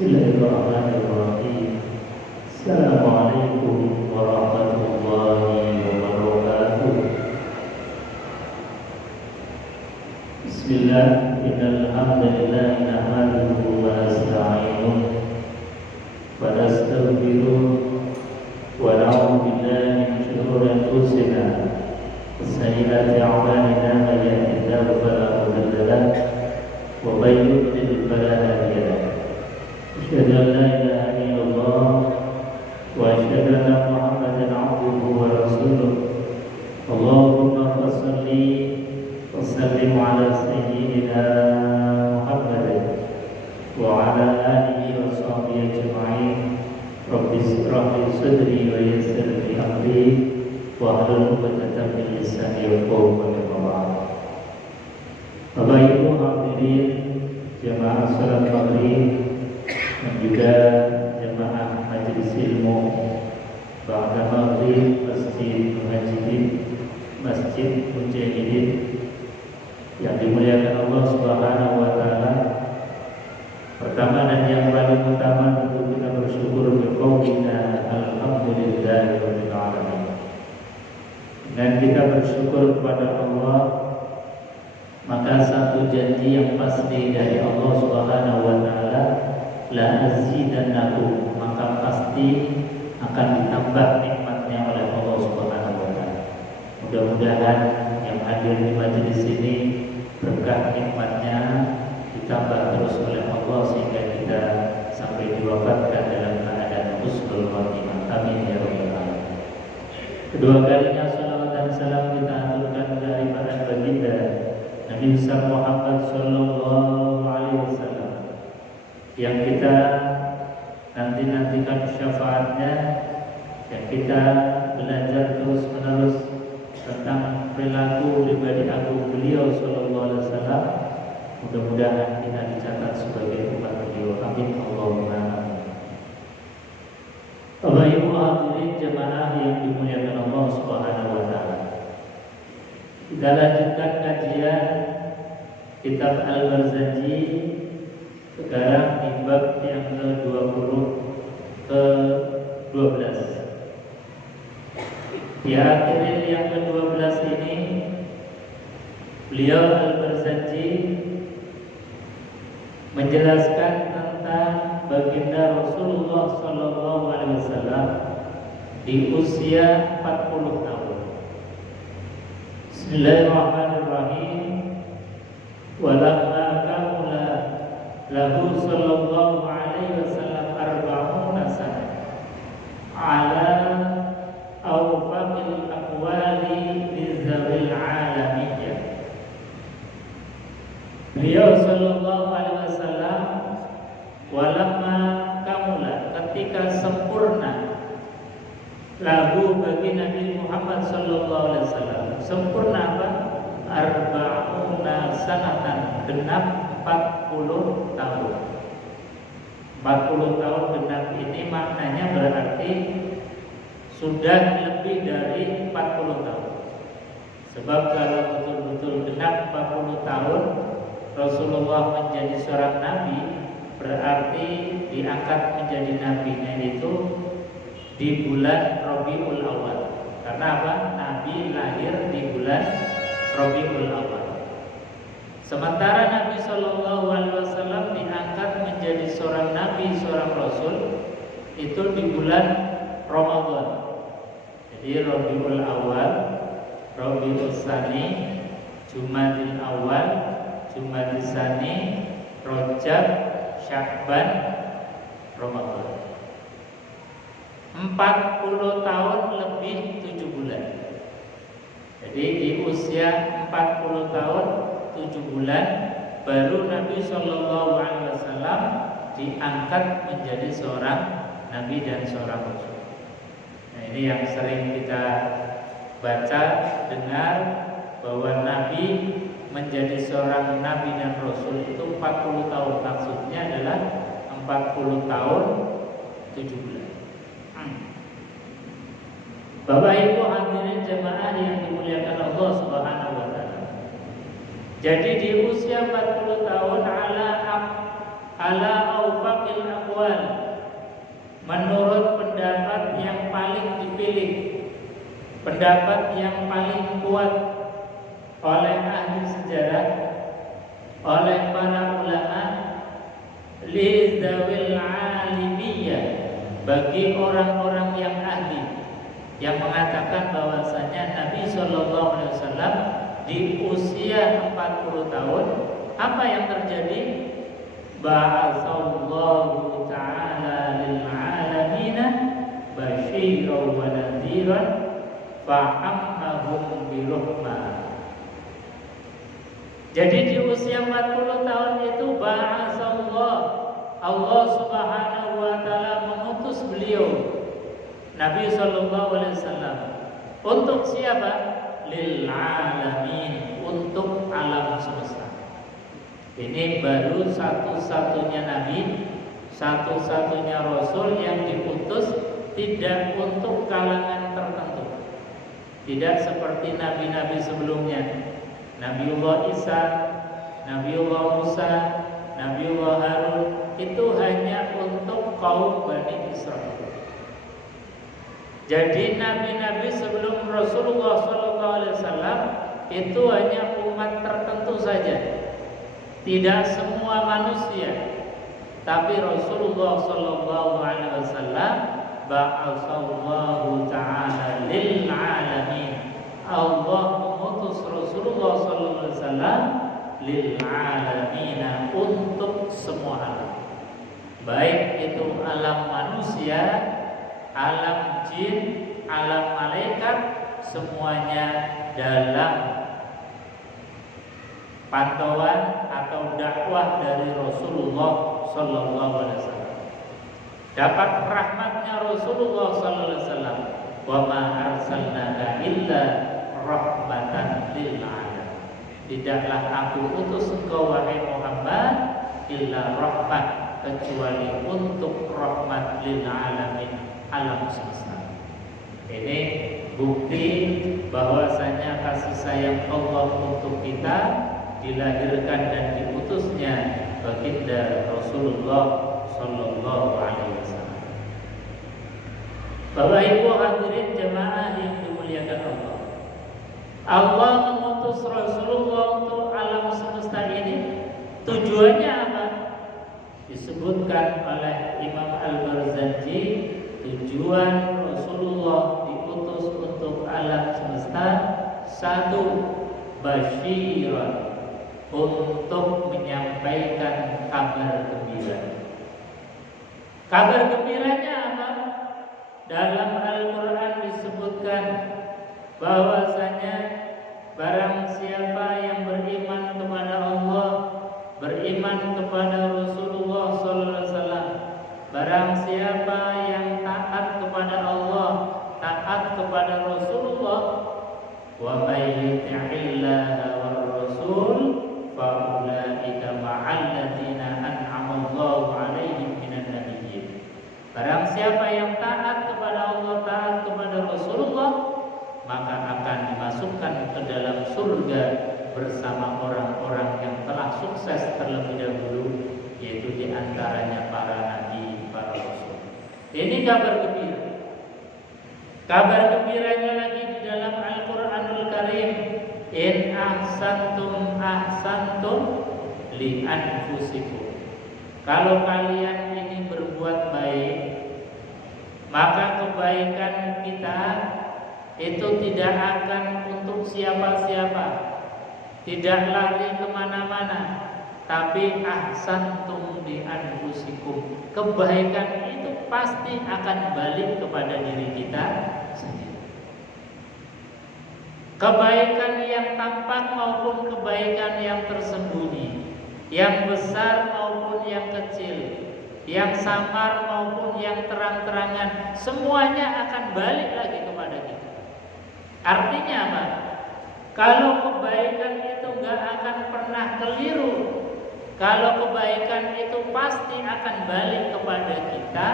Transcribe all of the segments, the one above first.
Bismillahirrahmanirrahim. Assalamualaikum warahmatullahi wabarakatuh. Bismillah, innal hamdalillah nahmaduhu wa nasta'inuhu wa nastaghfiruh wa na'udzu billahi min shururi anfusina wa sayyiati a'malina, may yahdihillahu fala mudilla lahu wa may yudlil fala hadiya lahu. Asyhadu an la ilaha illallah wa asyhadu anna Muhammadan 'abduhu wa rasuluh. Allahumma shalli wa sallim ala sayyidina Muhammad wa ala alihi wa sahbihi ajma'in. Rabbi ishrah li sadri wa yassir li amri wa hlul 'uqdatam min lisani yafqahu qawli. Bapak Ibu hadirin jemaah salat maghrib dan juga jemaah majelis ilmu ba'da maghrib Masjid Muhajirin, Masjid Mujahidin yang dimuliakan Allah Subhanahu wa taala. Pertama dan yang paling utama tentu kita bersyukur biqaulina alhamdulillahirabbil alamin. Dan kita bersyukur kepada Allah, maka satu janji yang pasti dari Allah Subhanahu wa taala, la azidannakum, maka pasti akan ditambah nikmatnya oleh Allah Subhanahu wa taala. Mudah-mudahan yang hadir di majelis ini berkah nikmatnya ditambah terus oleh Allah sehingga kita sampai diwafatkan dalam keadaan husnul khotimah. Amin ya rabbal alamin. Kedua kalinya salawat dan salam kita aturkan dari para baginda Nabi besar Muhammad sallallahu alaihi wasallam yang kita nanti-nantikan syafaatnya, yang kita belajar terus-menerus tentang perilaku pribadi agung beliau sallallahu alaihi wasallam. Mudah-mudahan kita dicatat sebagai umat beliau. Amin Allahumma amin. Bapak Ibu hadirin jemaah yang dimuliakan Allah Subhanahu wa taala. Kita lanjutkan kajian kitab Al-Barzanji sekarang di bab yang ke-12. Di akhir yang ke-12 ini beliau Al-Barzanji menjelaskan tentang baginda Rasulullah sallallahu alaihi wasallam di usia 40 tahun. Bismillahirrahmanirrahim. Walamma kamula lahu sallallahu alaihi wasallam arba'una sana ala awfaqil aqwali lizawil alamiyah. Beliau sallallahu alaihi wasallam walamma kamula, ketika sempurna, lahu bagi Nabi Muhammad sallallahu alaihi wasallam, sempurna apa? Arba'una sanatan, genap 40 tahun. 40 tahun genap ini maknanya berarti sudah lebih dari 40 tahun. Sebab kalau betul-betul genap 40 tahun Rasulullah menjadi seorang nabi, berarti diangkat menjadi nabinya itu di bulan Rabiul Awal. Karena apa? Nabi lahir di bulan Rabiul Awal. Sementara Nabi Shallallahu Alaihi Wasallam diangkat menjadi seorang nabi, seorang rasul itu di bulan Ramadan. Jadi Rabiul Awal, Rabiul Tsani, Jumadil Awal, Jumadil Tsani, Rajab, Sya'ban, Ramadan. 40 tahun lebih 7 bulan. Jadi di usia 40 tahun 7 bulan baru Nabi Shallallahu Alaihi Wasallam diangkat menjadi seorang nabi dan seorang rasul. Nah, ini yang sering kita baca, dengar bahwa Nabi menjadi seorang nabi dan rasul itu 40 tahun. Maksudnya adalah 40 tahun 7 bulan. Bapak Ibu hadirin jemaah yang dimuliakan Allah Subhanahu wa taala. Jadi di usia 40 tahun ala awfaqil aqwali pendapat yang paling kuat oleh ahli sejarah, oleh para ulama, li dzawil alimiyah, bagi orang-orang yang ahli, yang mengatakan bahwasanya Nabi Shallallahu Alaihi Wasallam di usia 40 tahun, apa yang terjadi? Ba'atsallahu ta'ala lil alamina basyiran wa nadhiran fa'ammahum birahmah. Jadi di usia 40 tahun itu ba'atsallah, Allah Subhanahu wa taala mengutus beliau Nabi Shallallahu Alaihi Wasallam untuk siapa? Lil alamin, untuk alam semesta. Ini baru satu-satunya nabi, satu-satunya rasul yang diutus tidak untuk kalangan tertentu. Tidak seperti nabi-nabi sebelumnya. Nabiullah Isa, Nabiullah Musa, Nabiullah Harun, itu hanya untuk kaum Bani Israel. Jadi nabi-nabi sebelum Rasulullah SAW itu hanya umat tertentu saja, tidak semua manusia. Tapi Rasulullah SAW ba'atsallahu ta'ala lil alamin, Allah mengutus Rasulullah SAW lil alamin, untuk semua alam, baik itu alam manusia, alam jin, alam malaikat, semuanya dalam pantauan atau dakwah dari Rasulullah Sallallahu Alaihi Wasallam. Dapat rahmatnya Rasulullah Sallallahu Alaihi Wasallam. Wa ma arsalnaka illa rahmatan lil alamin. Tidaklah aku utus engkau wahai Muhammad illa rahmat, kecuali untuk rahmat lil alamin, alam semesta. Ini bukti bahwasanya kasih sayang Allah untuk kita dilahirkan dan diutusnya baginda Rasulullah Sallallahu Alaihi Wasallam. Bapak Ibu hadirin jemaah yang dimuliakan Allah, Allah mengutus Rasulullah untuk alam semesta ini. Tujuannya apa? Disebutkan oleh Imam Al-Barzanji, tujuan Rasulullah diutus untuk alam semesta, satu, basyiran, untuk menyampaikan kabar gembira. Kabar gembiranya apa? Dalam Al-Quran disebutkan bahwasanya barang siapa yang beriman kepada Allah, beriman kepada Rasulullah SAW, barang siapa yang taat kepada Allah, taat kepada Rasulullah, wa may yuti'illaha war rasul fa ulaika ma'al ladzina an'ama Allahu 'alaihim minan nabiyyin. Barang siapa yang taat kepada Allah, taat kepada Rasulullah, maka akan dimasukkan ke dalam surga bersama orang-orang yang telah sukses terlebih dahulu, yaitu diantaranya para nabi, para rasul. Ini kabar gembira. Kabar gembiranya lagi di dalam Al-Quranul Karim, in ahsantum ahsantum li anfusikum. Kalau kalian ini berbuat baik, maka kebaikan kita itu tidak akan untuk siapa-siapa, tidak lari kemana-mana, tapi ahsantum li anfusikum, kebaikan itu pasti akan balik kepada diri kita sendiri. Kebaikan yang tampak maupun kebaikan yang tersembunyi, yang besar maupun yang kecil, yang samar maupun yang terang-terangan, semuanya akan balik lagi kepada kita. Artinya apa? Kalau kebaikan itu nggak akan pernah keliru, kalau kebaikan itu pasti akan balik kepada kita,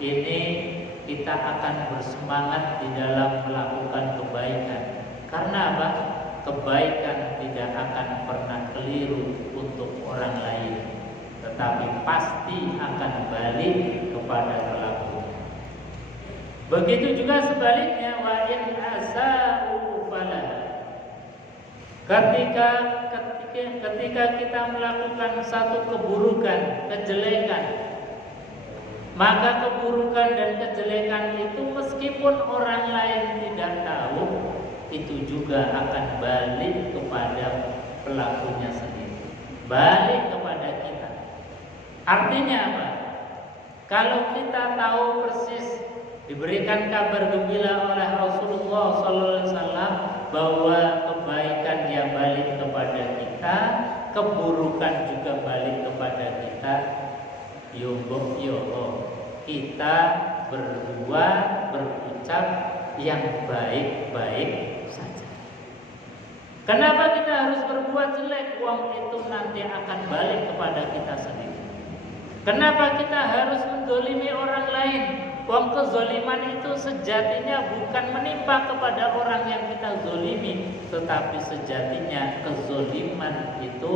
ini kita akan bersemangat di dalam melakukan kebaikan. Karena apa? Kebaikan tidak akan pernah keliru untuk orang lain, tetapi pasti akan balik kepada pelaku. Begitu juga sebaliknya, wa in asa'u fala. Ketika kita melakukan satu keburukan, kejelekan, maka keburukan dan kejelekan itu meskipun orang lain tidak tahu, itu juga akan balik kepada pelakunya sendiri, balik kepada kita. Artinya apa? Kalau kita tahu persis, diberikan kabar gembira oleh Rasulullah SAW bahwa kebaikan yang balik kepada kita, keburukan juga balik kepada kita. Kita berbuat, berucap yang baik-baik saja. Kenapa kita harus berbuat jelek? Uang itu nanti akan balik kepada kita sendiri. Kenapa kita harus menzalimi orang lain? Uang kezaliman itu sejatinya bukan menimpa kepada orang yang kita zalimi, tetapi sejatinya kezaliman itu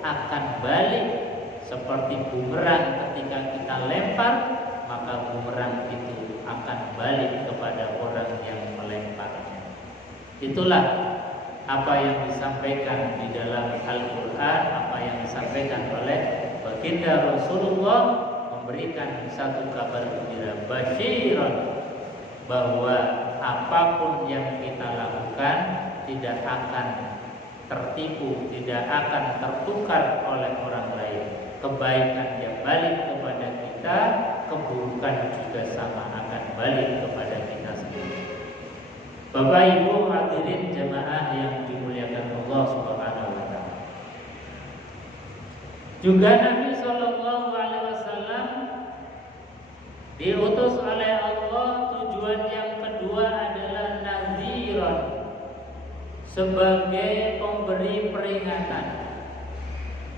akan balik seperti bumerang. Ketika kita lempar, maka bumerang itu akan balik kepada orang yang melemparnya. Itulah apa yang disampaikan di dalam Al-Quran, apa yang disampaikan oleh baginda Rasulullah, memberikan satu kabar gembira, basyiran, bahwa apapun yang kita lakukan tidak akan tertipu, tidak akan tertukar oleh orang lain. Kebaikan yang balik kepada kita, keburukan juga sama akan balik kepada kita sendiri. Bapak Ibu hadirin jemaah yang dimuliakan Allah Subhanahu wa taala. Juga Nabi sallallahu alaihi wasallam diutus oleh Allah, tujuan yang kedua adalah naziran, sebagai pemberi peringatan.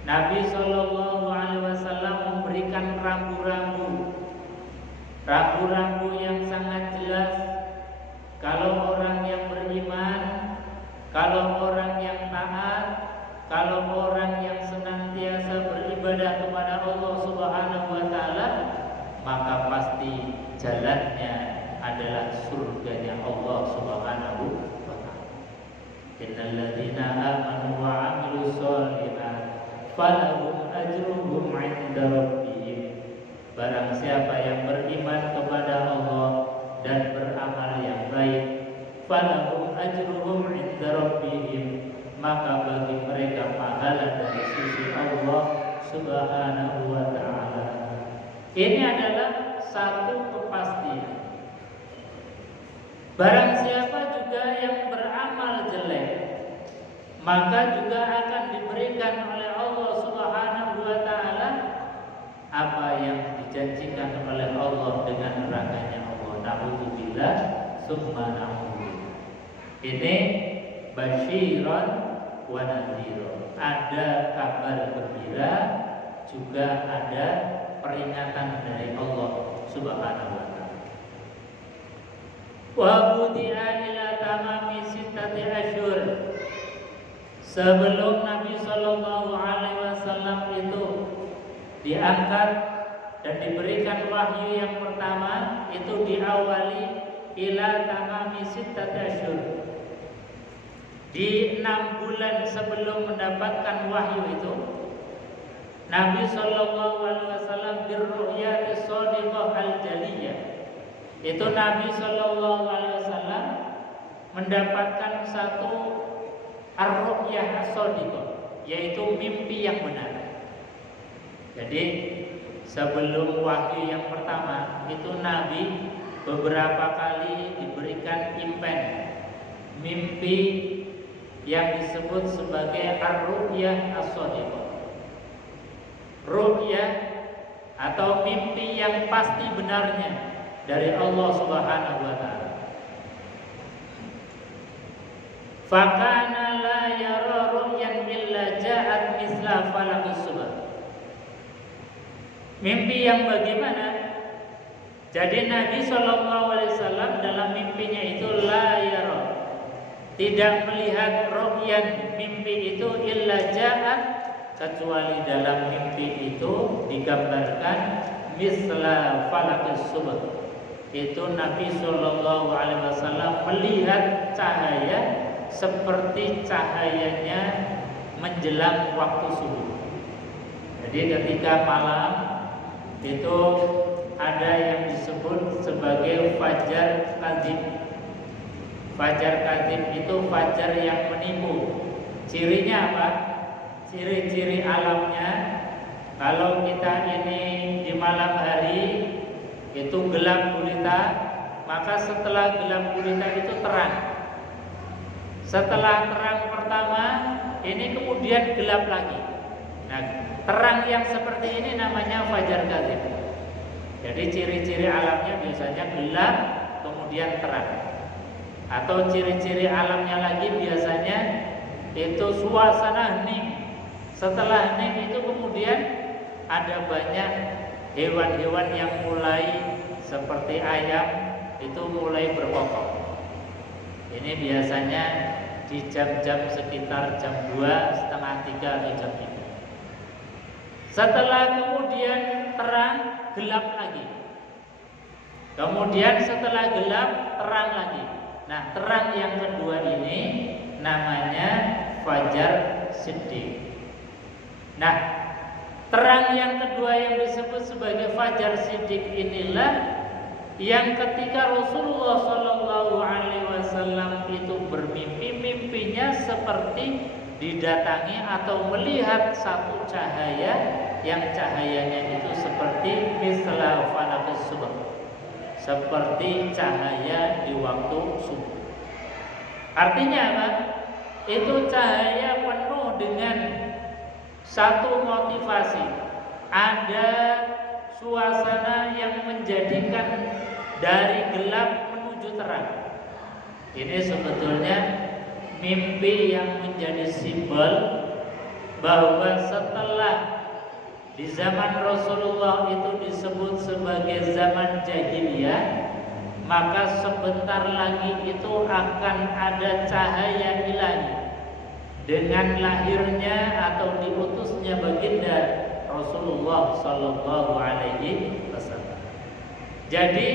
Nabi sallallahu alaihi wasallam memberikan rambu-rambu yang sangat jelas. Kalau orang yang beriman, kalau orang yang taat, kalau orang yang senantiasa beribadah kepada Allah Subhanahu wa taala, maka pasti jalannya adalah surganya Allah Subhanahu wa taala. Innal ladzina amanu wa 'amilus shalihat falahum ajruhum 'inda rabbihim. Barang siapa yang beriman kepada Allah dan beramal yang baik, falahum ajruhum 'inda rabbihim, maka bagi mereka pahala dari sisi Allah Subhanahu wa taala. Ini adalah satu kepastian. Barang siapa juga yang beramal jelek, maka juga akan diberikan oleh Allah Subhanahu wa taala apa yang dijanjikan oleh Allah dengan nerakanya Allah. Na'udzubillah summa na'udzubillah. Ini basyiran wa nadhiran. Ada kabar gembira, juga ada peringatan dari Allah Subhanahu wa taala. Wa budi'a ila tamami sittati asyhur. Sebelum Nabi sallallahu alaihi wasallam itu diangkat dan diberikan wahyu yang pertama, itu diawali ila tamami sittati asyhur. Di 6 bulan sebelum mendapatkan wahyu itu, Nabi sallallahu alaihi wasallam birru'yati shadiqah al-jaliyah. Itu Nabi sallallahu alaihi wasallam mendapatkan satu ar-ru'yah as-shadiqah, yaitu mimpi yang benar. Jadi sebelum wahyu yang pertama itu Nabi beberapa kali diberikan impen, mimpi yang disebut sebagai ar-ru'yah as-shadiqah. Ru'yah atau mimpi yang pasti benarnya dari Allah Subhanahu wa taala. Fakana la yara ru'yan illa ja'at misla falaqis subh. Mimpi yang bagaimana? Jadi Nabi sallallahu alaihi wasallam dalam mimpinya itu la yara, tidak melihat ru'yan, mimpi itu illa ja'at, kecuali dalam mimpi itu digambarkan misla falaqis subh. itu Nabi Shallallahu Alaihi Wasallam melihat cahaya seperti cahayanya menjelang waktu subuh. Jadi ketika malam itu ada yang disebut sebagai fajar kadzib. Fajar kadzib itu fajar yang menipu. Cirinya apa? Ciri-ciri alamnya, kalau kita ini di malam hari itu gelap gulita, maka setelah gelap gulita itu terang. Setelah terang pertama, ini kemudian gelap lagi. Nah, terang yang seperti ini namanya fajar kadzib. Jadi ciri-ciri alamnya biasanya gelap kemudian terang. Atau ciri-ciri alamnya lagi biasanya itu suasana hening. Setelah hening itu kemudian ada banyak hewan-hewan yang mulai seperti ayam itu mulai berkokok. Ini biasanya di jam-jam sekitar jam 2, setengah 3 atau jam 3. Setelah kemudian terang, gelap lagi. Kemudian setelah gelap, terang lagi. Nah, terang yang kedua ini namanya fajar siddiq. Nah, terang yang kedua yang disebut sebagai fajar siddiq inilah yang ketika Rasulullah Shallallahu Alaihi Wasallam itu bermimpi, mimpinya seperti didatangi atau melihat satu cahaya yang cahayanya itu seperti misla falaqis subh, seperti cahaya di waktu subuh. Artinya apa? Itu cahaya penuh dengan satu motivasi. Ada suasana yang menjadikan dari gelap menuju terang. Ini sebetulnya mimpi yang menjadi simbol bahwa setelah di zaman Rasulullah itu disebut sebagai zaman jahiliyah, maka sebentar lagi itu akan ada cahaya ilahi dengan lahirnya atau diutusnya baginda Rasulullah Sallallahu Alaihi Wasallam. Jadi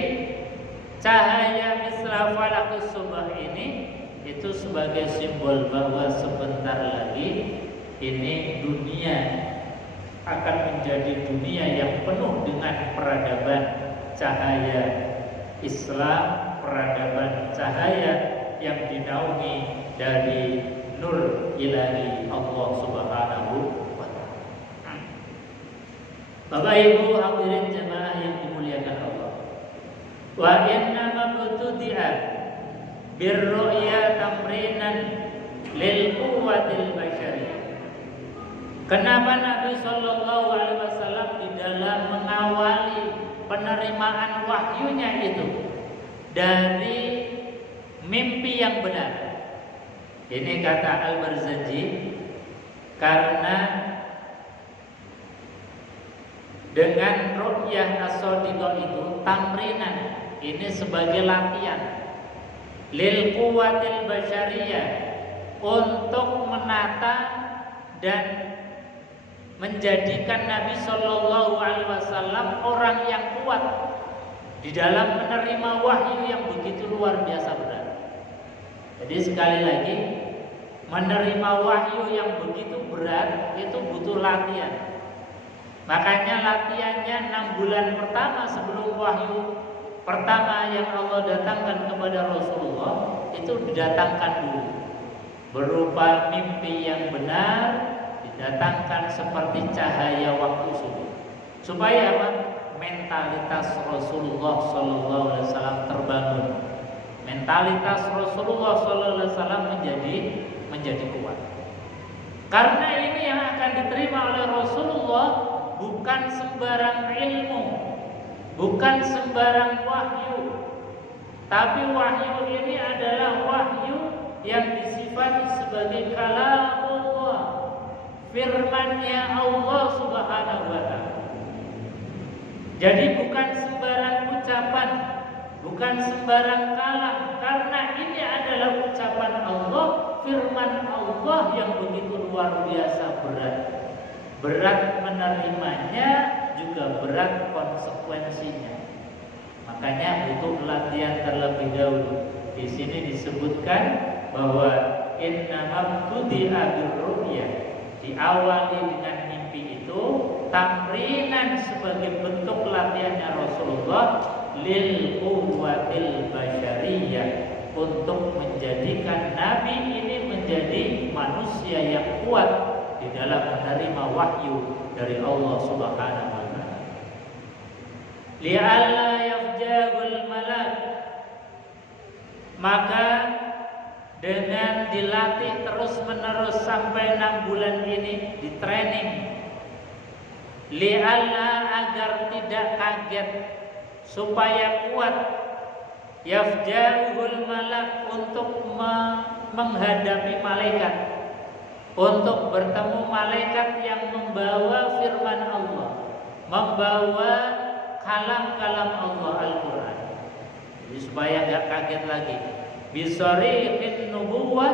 cahaya misla falaqis subh ini itu sebagai simbol bahwa sebentar lagi ini dunia akan menjadi dunia yang penuh dengan peradaban cahaya Islam, peradaban cahaya yang dinaungi dari nur ilahi Allah Subhanahu wa ta'ala. Bapak Ibu hadirin jemaah yang dimuliakan Allah. Wa inna mabtudi'a birru'ya tamrinan lil quwwatil basyariyah. Kenapa Nabi Shallallahu Alaihi Wasallam di dalam mengawali penerimaan wahyunya itu dari mimpi yang benar? Ini kata Al-Barzanji, karena dengan ru'yah as-shadiqah itu tamrinan, ini sebagai latihan lil quwwatil basyariyah, untuk menata dan menjadikan Nabi Shallallahu Alaihi Wasallam orang yang kuat di dalam menerima wahyu yang begitu luar biasa berat. Jadi sekali lagi, menerima wahyu yang begitu berat itu butuh latihan. Makanya latihannya 6 bulan pertama sebelum wahyu pertama yang Allah datangkan kepada Rasulullah itu didatangkan dulu berupa mimpi yang benar, didatangkan seperti cahaya waktu subuh, supaya apa? Mentalitas Rasulullah Sallallahu Alaihi Wasallam terbangun. Mentalitas Rasulullah Sallallahu Alaihi Wasallam menjadi kuat. Karena ini yang akan diterima oleh Rasulullah bukan sembarang ilmu, bukan sembarang wahyu, tapi wahyu ini adalah wahyu yang disifati sebagai kalamullah, firman-Nya Allah Subhanahu wa taala. Jadi bukan sembarang ucapan, bukan sembarang kalam, karena ini adalah ucapan Allah, firman Allah yang begitu luar biasa berat. Berat menerimanya, juga berat konsekuensinya. Makanya butuh latihan terlebih dahulu. Di sini disebutkan bahwa innama tudi'a birru'ya, diawali dengan mimpi itu tamrinan sebagai bentuk latihannya Rasulullah lil quwwatil basyariyah, untuk menjadikan Nabi ini menjadi manusia yang kuat di dalam menerima wahyu dari Allah Subhanahu wa taala. Li'alla yafja'ul malak, maka dengan dilatih terus-menerus sampai 6 bulan ini, di training, li'alla, agar tidak kaget, supaya kuat, yafja'ul malak, untuk menghadapi malaikat, untuk bertemu malaikat yang membawa firman Allah, membawa kalam-kalam Allah Al-Quran. Jadi supaya gak kaget lagi. Bisariqin nubuwah,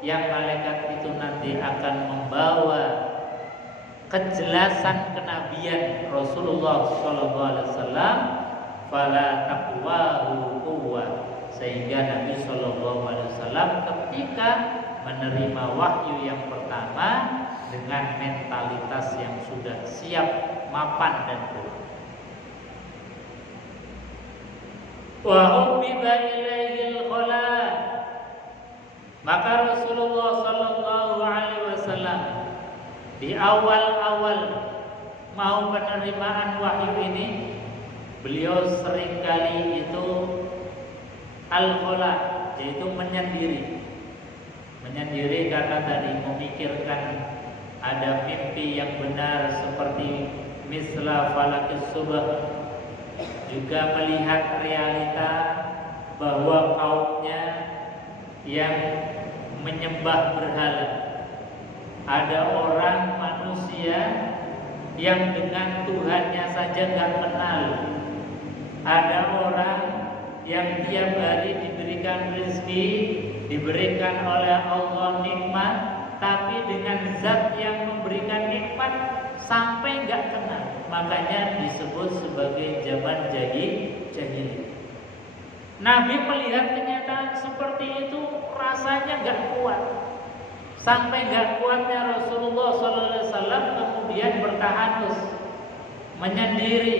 yang malaikat itu nanti akan membawa kejelasan kenabian Rasulullah SAW. Fala taqwahu quwwah, sehingga Nabi SAW ketika menerima wahyu yang pertama dengan mentalitas yang sudah siap, mapan dan kuat. Wa hubbiba ilaihil khala, maka Rasulullah SAW di awal-awal mau penerimaan wahyu ini, beliau seringkali itu al-khala, yaitu menyendiri. Menyendiri karena tadi memikirkan ada mimpi yang benar seperti misla falakis subah, juga melihat realita bahwa kaumnya yang menyembah berhala, ada orang manusia yang dengan Tuhannya saja nggak kenal, ada orang yang tiap hari diberikan rezeki, diberikan oleh Allah nikmat, tapi dengan zat yang memberikan nikmat sampai nggak kenal. Makanya disebut sebagai zaman jahiliyah. Nabi melihat kenyataan seperti itu, rasanya nggak kuat. Sampai nggak kuatnya Rasulullah SAW kemudian bertahanus, menyendiri,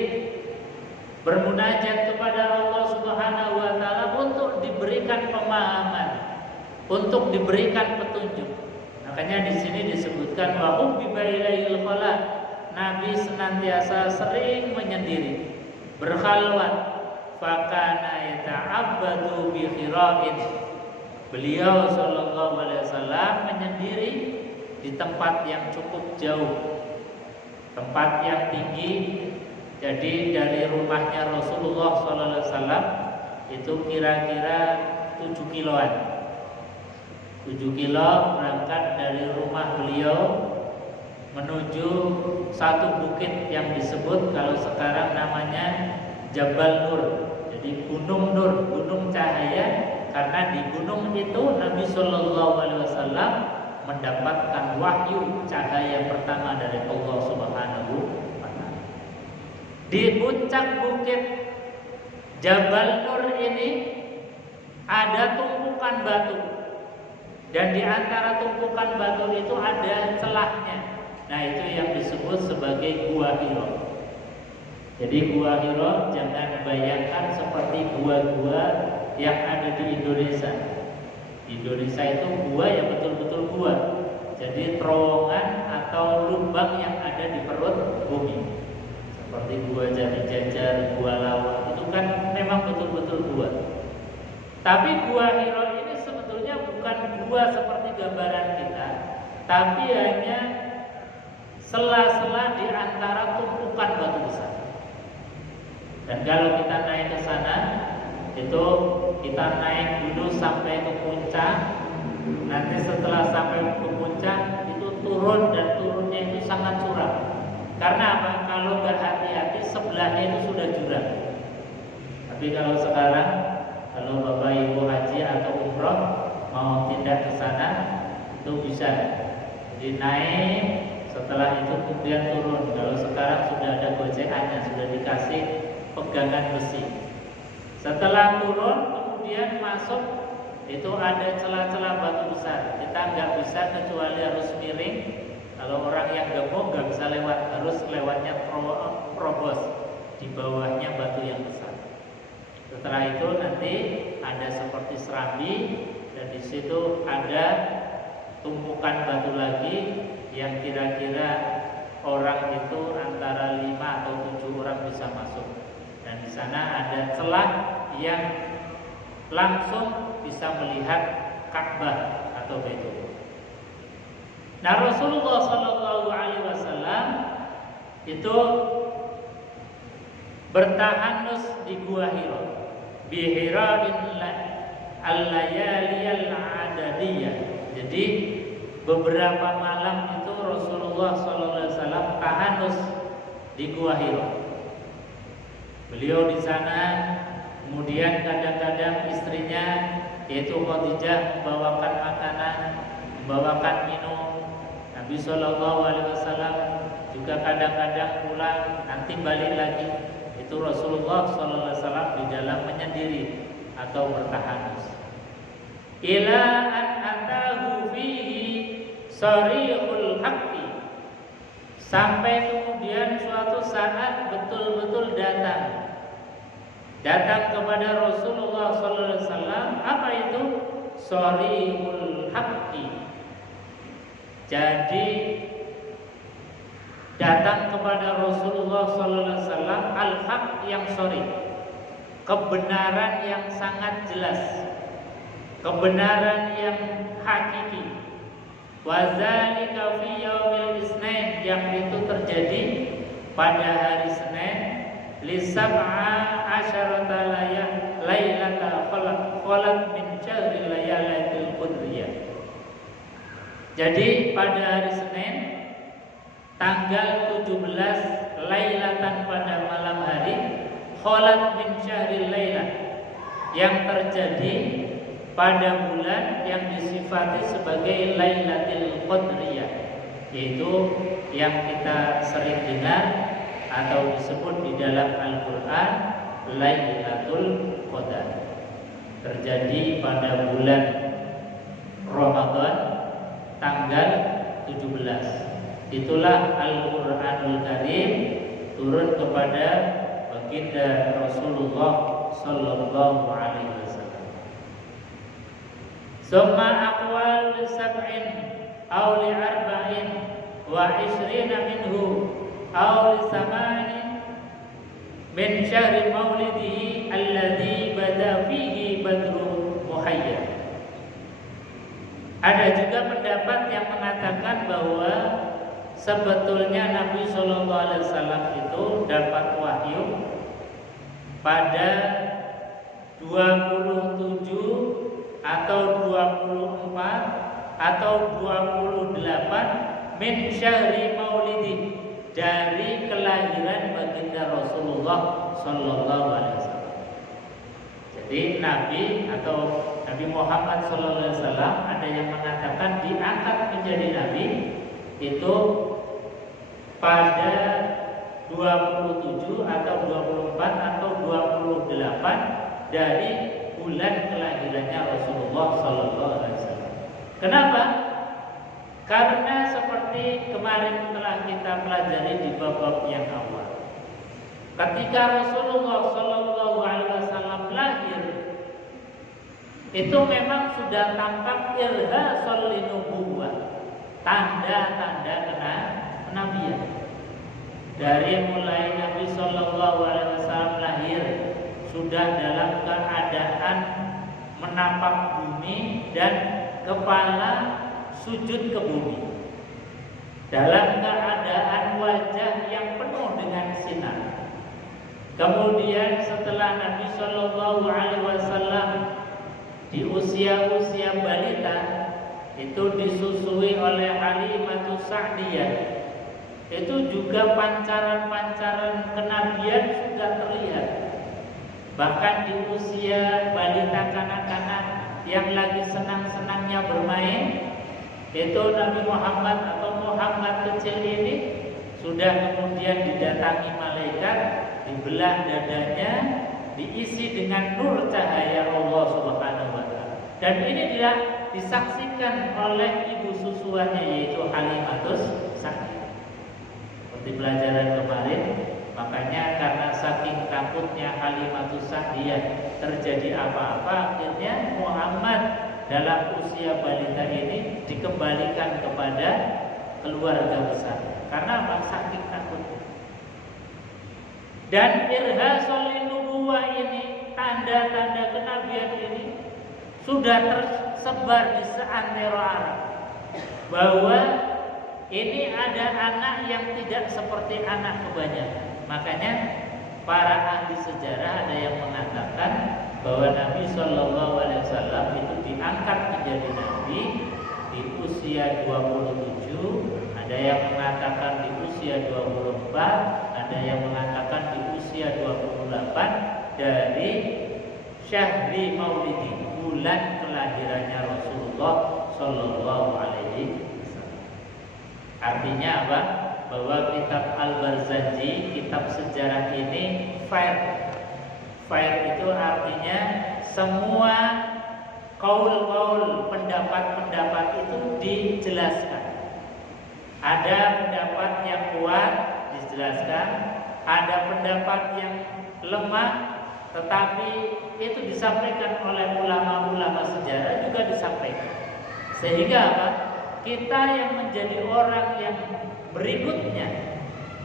bermunajat kepada Allah Subhanahu wa taala untuk diberikan pemahaman, untuk diberikan petunjuk. Makanya di sini disebutkan wa hubbiba ilaihil khala, Nabi senantiasa sering menyendiri, berkhalwat. Fakana yata'abbadu bi khira'in, beliau sallallahu alaihi wasallam menyendiri di tempat yang cukup jauh, tempat yang tinggi. Jadi dari rumahnya Rasulullah sallallahu alaihi wasallam itu kira-kira 7 kiloan. 7 kilo berangkat dari rumah beliau menuju satu bukit yang disebut kalau sekarang namanya Jabal Nur. Jadi Gunung Nur, gunung cahaya, karena di gunung itu Nabi Shallallahu Alaihi Wasallam mendapatkan wahyu cahaya pertama dari Allah Subhanahu wa taala. Di puncak bukit Jabal Nur ini ada tumpukan batu, dan di antara tumpukan batu itu ada celahnya. Nah, itu yang disebut sebagai Gua Hira. Jadi Gua Hira jangan bayangkan seperti gua-gua yang ada di Indonesia. Di Indonesia itu gua yang betul-betul gua. Jadi terowongan atau lubang yang ada di perut bumi. Seperti Gua Jati-Jajar, Gua Lawa, itu kan memang betul-betul gua. Tapi Gua Hira ini sebetulnya bukan gua seperti gambaran kita, tapi hanya sela-sela di antara tumpukan batu besar. Dan kalau kita naik ke sana, itu kita naik dulu sampai ke puncak. Nanti setelah sampai ke puncak itu turun, dan turunnya itu sangat curam. Karena apa? Kalau nggak hati-hati sebelahnya itu sudah jurang. Tapi kalau sekarang, kalau Bapak Ibu haji atau umroh mau tindak ke sana, itu bisa. Jadi naik, setelah itu kemudian turun. Kalau sekarang sudah ada gojekannya, sudah dikasih pegangan besi. Setelah turun kemudian masuk, itu ada celah-celah batu besar. Kita nggak bisa kecuali harus miring. Kalau orang yang gemuk nggak bisa lewat, harus lewatnya terobos di bawahnya batu yang besar. Setelah itu nanti ada seperti serambi dan di situ ada tumpukan batu lagi yang kira-kira orang itu antara 5 atau 7 orang bisa masuk. Dan di sana ada celah yang langsung bisa melihat Ka'bah atau Baitullah. Nah, Rasulullah SAW itu bertahanus di Gua Hira, bihira'in al-layaliyal adadiyah. Jadi beberapa malam itu Rasulullah SAW tahanus di Gua Hira. Beliau di sana, kemudian kadang-kadang istrinya yaitu Khadijah membawakan makanan, membawakan minum. Nabi SAW juga kadang-kadang pulang, nanti balik lagi. Itu Rasulullah SAW di dalam menyendiri atau bertahanus. Ila an atahu fihi sarihul haqqi, sampai kemudian suatu saat betul-betul datang kepada Rasulullah SAW. Apa itu sarihul haqqi? Jadi datang kepada Rasulullah SAW al-haq yang sharih, kebenaran yang sangat jelas, kebenaran yang hakiki. Wazalika fi yaumil isnain, yang itu terjadi pada hari Senin, li sab'a asyarata lailata khalat min syahri layalatil qadriyah. Jadi pada hari Senin tanggal 17 lailatan, pada malam hari, khalat min syahri lailah, yang terjadi pada bulan yang disifati sebagai Lailatul Qadriyah, yaitu yang kita sering dengar atau disebut di dalam Al-Quran Lailatul Qadar, terjadi pada bulan Ramadan tanggal 17. Itulah Al-Quranul Karim turun kepada baginda Rasulullah Sallallahu Alaihi Wasallam. Summa aqwal li sab'in aw li arba'in wa ishrina minhu aw li samanin min syahri maulidihi alladhi bada fihi badru muhayyar. Ada juga pendapat yang mengatakan bahwa sebetulnya Nabi SAW itu dapat wahyu pada 27 atau 24 atau 28 min syahri maulidi, dari kelahiran baginda Rasulullah sallallahu alaihi wasallam. Jadi Nabi atau Nabi Muhammad sallallahu alaihi wasallam ada yang mengatakan diangkat menjadi nabi itu pada 27 atau 24 atau 28 dari bulan kelahirannya Rasulullah sallallahu alaihi wasallam. Kenapa? Karena seperti kemarin telah kita pelajari di bab-bab yang awal, ketika Rasulullah sallallahu alaihi wasallam lahir, itu memang sudah tampak irhasul nubuwah, tanda-tanda kenabian. Dari mulai Nabi sallallahu alaihi wasallam lahir sudah dalam keadaan menapak bumi dan kepala sujud ke bumi, dalam keadaan wajah yang penuh dengan sinar. Kemudian setelah Nabi Shallallahu Alaihi Wasallam di usia-usia balita itu disusui oleh Halimatus Sa'diyah, itu juga pancaran-pancaran kenabian sudah terlihat. Bahkan di usia balita kanak-kanak yang lagi senang-senangnya bermain, itu Nabi Muhammad atau Muhammad kecil ini sudah kemudian didatangi malaikat, dibelah dadanya, diisi dengan nur cahaya Allah Subhanahu wa taala. Dan ini dia disaksikan oleh ibu susuannya yaitu Halimatus Sa'diyah. Seperti pelajaran kemarin, makanya karena saking takutnya Halimatus Sa'diyah terjadi apa-apa, akhirnya Muhammad dalam usia balita ini dikembalikan kepada keluarga besar. Karena apa? Saking takutnya. Dan irhasul nubuwah ini, tanda-tanda kenabian ini sudah tersebar di seantero Arab, bahwa ini ada anak yang tidak seperti anak kebanyakan. Makanya para ahli sejarah ada yang mengatakan bahwa Nabi Shallallahu Alaihi Wasallam itu diangkat menjadi nabi di usia 27, ada yang mengatakan di usia 24, ada yang mengatakan di usia 28 dari Syahri Maulidi, bulan kelahirannya Rasulullah Shallallahu Alaihi Wasallam. Artinya apa? Bahwa kitab Al-Barzanji, kitab sejarah ini fair. Fair itu artinya semua kaul-kaul, pendapat-pendapat itu dijelaskan. Ada pendapat yang kuat dijelaskan, ada pendapat yang lemah, tetapi itu disampaikan oleh ulama-ulama sejarah juga disampaikan. Sehingga apa? Kita yang menjadi orang yang berikutnya,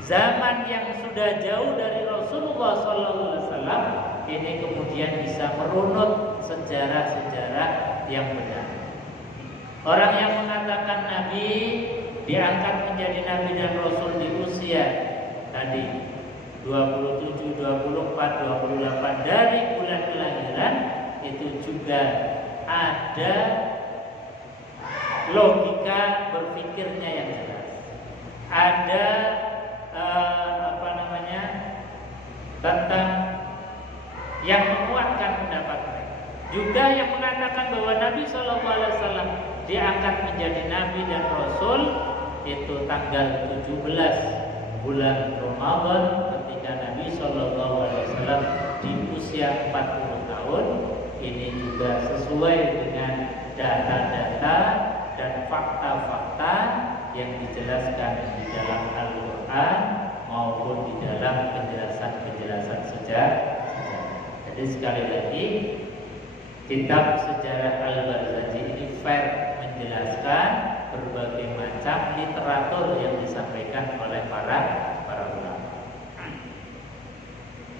zaman yang sudah jauh dari Rasulullah SAW, ini kemudian bisa merunut sejarah-sejarah yang benar. Orang yang mengatakan Nabi diangkat menjadi Nabi dan Rasul di usia tadi 27, 24, 28 dari bulan kelahiran, itu juga ada logika berpikirnya yang jelas. Ada tentang yang menguatkan pendapat mereka. Juga yang mengatakan bahwa Nabi SAW diangkat menjadi Nabi dan Rasul itu tanggal 17 bulan Ramadan ketika Nabi SAW di usia 40 tahun. Ini juga sesuai dengan data-data dan fakta-fakta yang dijelaskan di dalam Al-Quran maupun di dalam penjelasan-penjelasan sejarah. Jadi sekali lagi, kitab sejarah Al-Barzanji ini fair menjelaskan berbagai macam literatur yang disampaikan oleh para ulama.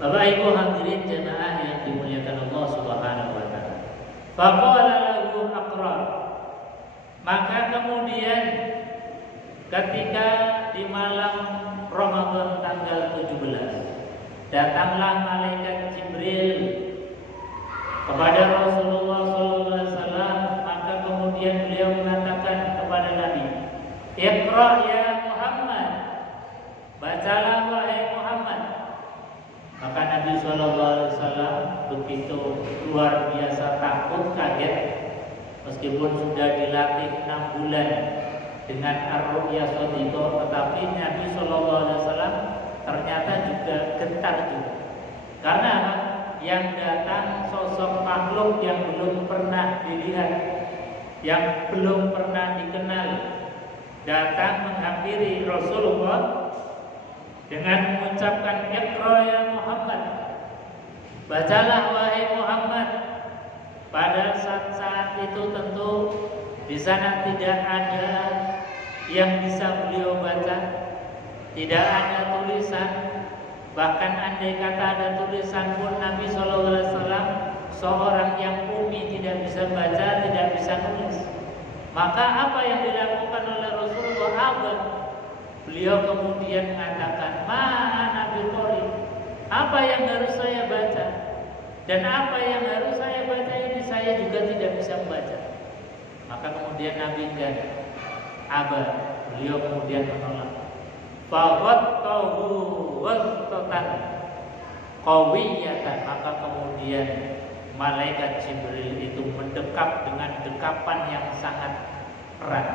Bapak Ibu hadirin jemaah yang dimuliakan Allah Subhanahu wa taala. Faqala lahu Aqra'. Maka kemudian ketika di malam Ramadan tanggal 17, datanglah malaikat Jibril kepada Rasulullah SAW. Maka kemudian beliau mengatakan kepada Nabi, Iqra ya Muhammad, bacalah wahai Muhammad. Maka Nabi SAW begitu luar biasa takut, kaget, meskipun sudah dilatih 6 bulan dengan ar-ru'ya shadiqah, tetapi Nabi SAW ternyata juga gentar juga. Karena yang datang sosok makhluk yang belum pernah dilihat, yang belum pernah dikenal, datang menghampiri Rasulullah dengan mengucapkan Iqra ya Muhammad, bacalah wahai Muhammad. Pada saat itu tentu di sana tidak ada yang bisa beliau baca, tidak ada tulisan. Bahkan andai kata ada tulisan pun Nabi SAW seorang yang umi, tidak bisa baca, tidak bisa tulis. Maka apa yang dilakukan oleh Rasulullah Abad? Beliau kemudian mengatakan, Ma'ana biqori, apa yang harus saya baca dan apa yang harus saya baca ini saya juga tidak bisa membaca. Maka kemudian Nabi dan Abad, beliau kemudian menolak. Faghattahu waghtatan qawiyatan, maka kemudian malaikat Jibril itu mendekat dengan dekapan yang sangat erat,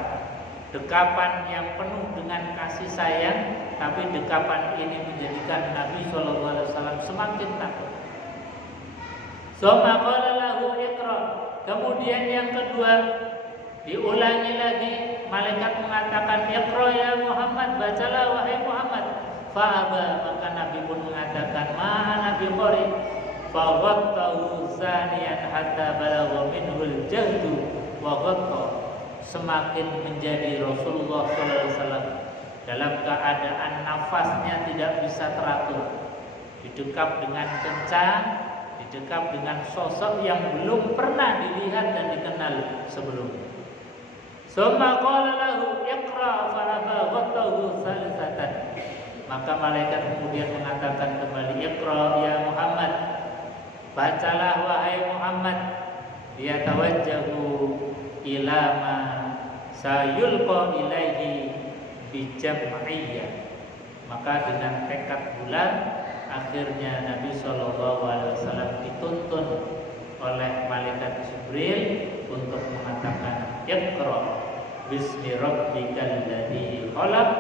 dekapan yang penuh dengan kasih sayang. Tapi dekapan ini menjadikan Nabi SAW semakin takut. Tsumma qala lahu iqra. Kemudian yang kedua diulangi lagi, malaikat mengatakan iqra ya Muhammad, bacalah wahai Muhammad. Fa'aba, maka Nabi pun mengatakan ma'ana biqari. Faghattahu saniyan hatta balagha minhul jahdu wa ghatta. Semakin menjadi Rasulullah SAW dalam keadaan nafasnya tidak bisa teratur, didekap dengan kencang, didekap dengan sosok yang belum pernah dilihat dan dikenal sebelumnya. Summa qala lahu iqra fa'aba ghattahu salisatan. Maka malaikat kemudian mengatakan kembali, iqra ya Muhammad, bacalah wahai Muhammad. Dia tawajjahu ila ma sayulqa ilaihi bijam'iyyah. Maka dengan tekad bulat akhirnya Nabi SAW dituntun oleh malaikat Jibril untuk mengatakan iqra bismi rabbikal ladzi khalaq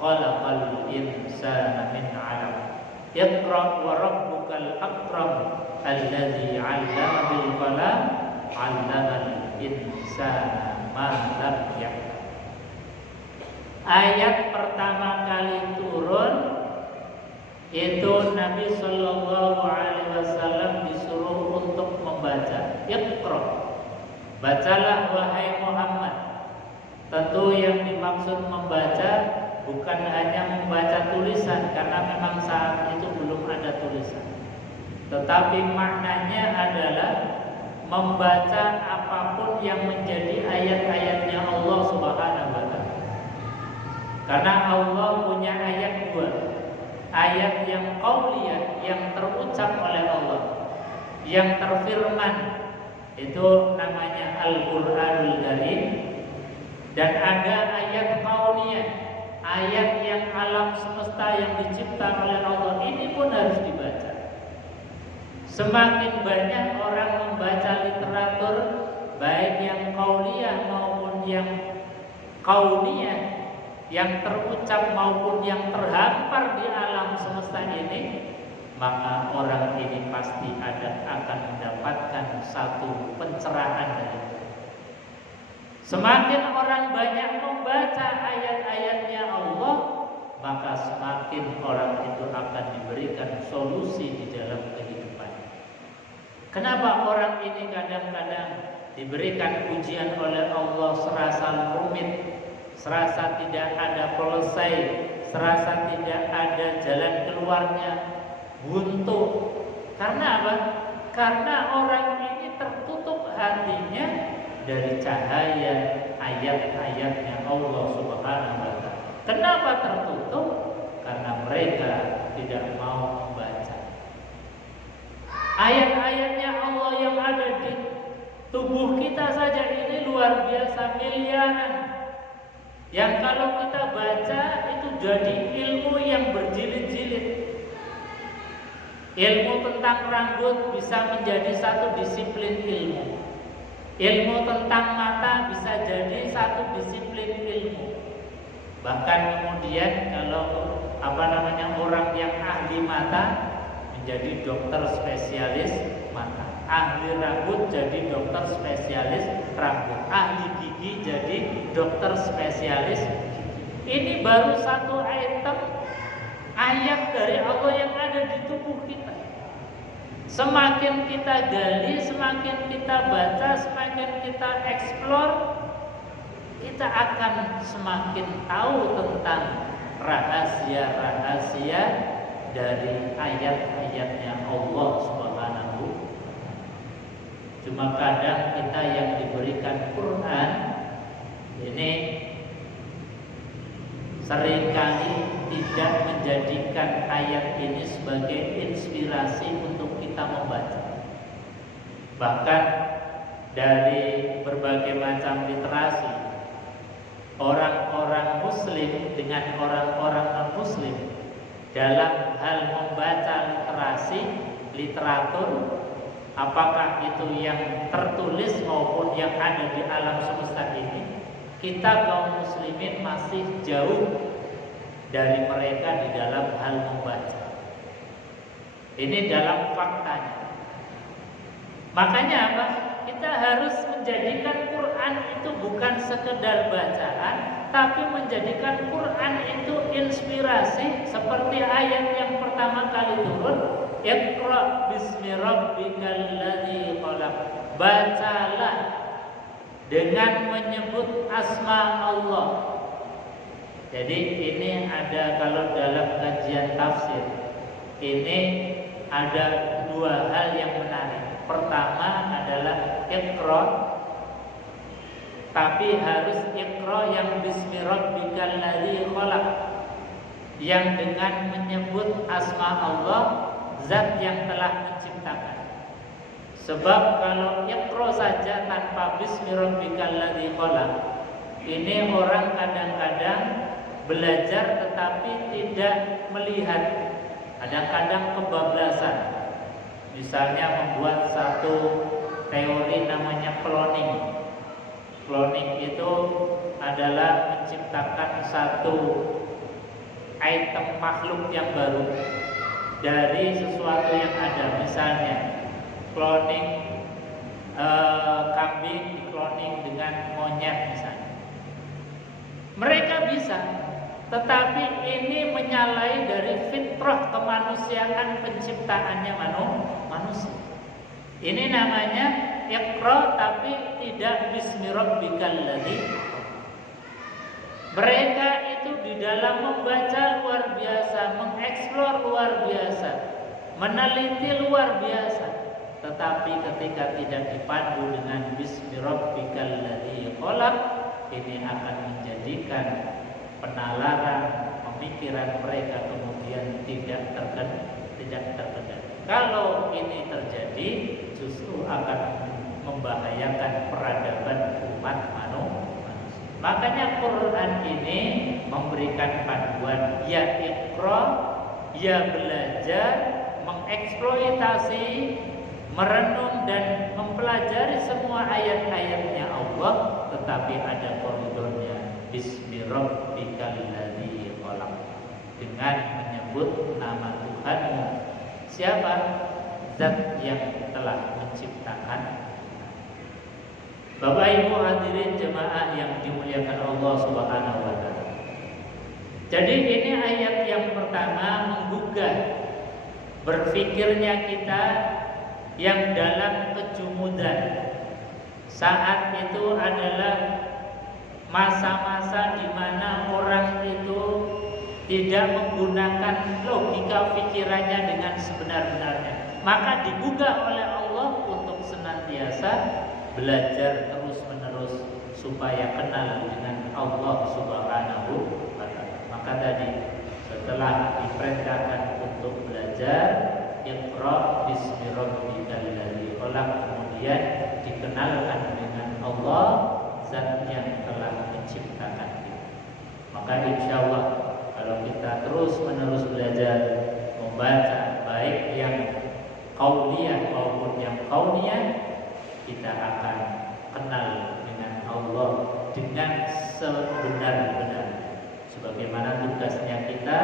khalaqal insana min 'alaq. Iqra wa rabbukal akram alladzi 'allama bil qalam 'allamal insana ma lam ya'lam. Ayat pertama kali turun itu Nabi Shallallahu Alaihi Wasallam disuruh untuk membaca. Iqra, bacalah wahai Muhammad. Tentu yang dimaksud membaca bukan hanya membaca tulisan, karena memang saat itu belum ada tulisan, tetapi maknanya adalah membaca apapun yang menjadi ayat-ayatnya Allah Subhanahu wa Ta'ala. Karena Allah punya ayat dua, ayat yang qauliyah yang terucap oleh Allah, yang terfirman, itu namanya Al-Qur'anul Karim. Dan ada ayat qauliyah, ayat yang alam semesta yang dicipta oleh Allah, ini pun harus dibaca. Semakin banyak orang membaca literatur, baik yang qauliyah maupun yang kauniyah, yang terucap maupun yang terhampar di alam semesta ini, maka orang ini pasti akan mendapatkan satu pencerahan dari Allah. Semakin orang banyak membaca ayat-ayatnya Allah, maka semakin orang itu akan diberikan solusi di dalam kehidupan. Kenapa orang ini kadang-kadang diberikan ujian oleh Allah serasa rumit, serasa tidak ada penyelesai, serasa tidak ada jalan keluarnya, buntu. Karena apa? Karena orang ini tertutup hatinya dari cahaya ayat-ayatnya Allah Subhanahu wa Ta'ala. Kenapa tertutup? Karena mereka tidak mau membaca ayat-ayatnya Allah yang ada di tubuh kita saja. Ini luar biasa, miliaran, yang kalau kita baca itu jadi ilmu yang berjilid-jilid. Ilmu tentang rambut bisa menjadi satu disiplin ilmu. Ilmu tentang mata bisa jadi satu disiplin ilmu. Bahkan kemudian kalau orang yang ahli mata menjadi dokter spesialis mata, ahli rambut jadi dokter spesialis rambut, ahli gigi jadi dokter spesialis gigi. Ini baru satu item ayat dari Allah yang ada di tubuh kita. Semakin kita gali, semakin kita baca, semakin kita eksplor, kita akan semakin tahu tentang rahasia-rahasia dari ayat-ayatnya Allah Subhanahu. Cuma kadang kita yang diberikan Quran ini seringkali tidak menjadikan ayat ini sebagai inspirasi untuk kita membaca. Bahkan dari berbagai macam literasi, orang-orang muslim dengan orang-orang non-muslim dalam hal membaca literasi, literatur, apakah itu yang tertulis maupun yang ada di alam semesta ini, kita kaum muslimin masih jauh dari mereka di dalam hal membaca. Ini dalam faktanya. Makanya apa? Kita harus menjadikan Quran itu bukan sekedar bacaan, tapi menjadikan Quran itu inspirasi seperti ayat yang pertama kali turun, Iqra bismi rabbikal ladzi khalaq. Bacalah dengan menyebut asma Allah. Jadi ini ada, kalau dalam kajian tafsir ini ada dua hal yang menarik. Pertama adalah Iqra, tapi harus Iqra yang bismi rabbikal ladzi khalaq, yang dengan menyebut asma Allah, zat yang telah menciptakan. Sebab kalau Iqra saja tanpa bismi rabbikal ladzi khalaq, ini orang kadang-kadang belajar tetapi tidak melihat, kadang-kadang kebablasan. Misalnya membuat satu teori namanya cloning. Cloning itu adalah menciptakan satu item makhluk yang baru dari sesuatu yang ada. Misalnya cloning kambing, di-cloning dengan monyet misalnya. Mereka bisa, tetapi ini menyalahi dari fitrah kemanusiaan penciptaannya manusia. Ini namanya Iqra tapi tidak bismi rabbikal ladzi. Mereka itu di dalam membaca luar biasa, mengeksplor luar biasa, meneliti luar biasa, tetapi ketika tidak dipandu dengan bismi rabbikal ladzi khalaq, ini akan menjadikan penalaran pemikiran mereka kemudian tidak terkendali. Kalau ini terjadi, justru akan membahayakan peradaban umat manusia. Makanya Quran ini memberikan panduan, ya Iqra, ya belajar, mengeksploitasi, merenung dan mempelajari semua ayat-ayatnya Allah, tetapi ada koridornya, bismi rabbikal ladzi khalaq, dengan menyebut nama Tuhanmu. Siapa? Zat yang telah menciptakan. Bapak Ibu hadirin jemaah yang dimuliakan Allah Subhanahu wa taala. Jadi ini ayat yang pertama menggugah berfikirnya kita yang dalam kejumudan. Saat itu adalah masa-masa di mana orang itu tidak menggunakan logika pikirannya dengan sebenar-benarnya. Maka digugah oleh Allah untuk senantiasa belajar terus-menerus supaya kenal dengan Allah Subhanahu wa taala. Maka tadi setelah diperintahkan untuk belajar Iqra bismi rabbikal ladzi khalaq, kemudian dikenalkan dengan Allah, zat yang telah menciptakan kita. Maka insya Allah kalau kita terus-menerus belajar membaca baik yang qauliyah maupun yang kauniyah, kita akan kenal dengan Allah dengan sebenar-benarnya. Sebagaimana tugasnya kita,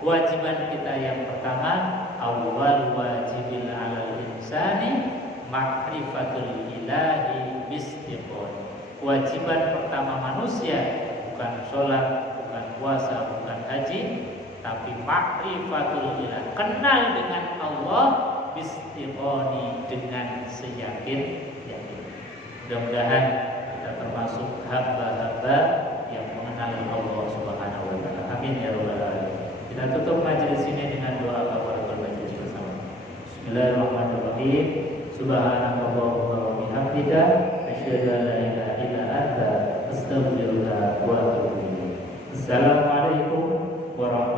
kewajiban kita yang pertama, awwal wajibil 'alal insani ma'rifatul ilahi bistiqon. Kewajiban pertama manusia bukan sholat, bukan puasa, bukan haji, tapi ma'rifatul ilah, kenal dengan Allah bistiqoni, dengan seyakin-yakin. Mudah-mudahan kita termasuk hamba-hamba yang mengenal Allah Subhanahu wa taala. Amin ya rabbal alamin. Kita tutup majelis ini dengan doa kafaratul majelis bersama. Bismillahirrahmanirrahim. Subhanakallahumma wa bihamdika asyhadu an la ilaha illa anta astaghfiruka wa atubu ilaik. Assalamualaikum warahmatullahi wabarakatuh.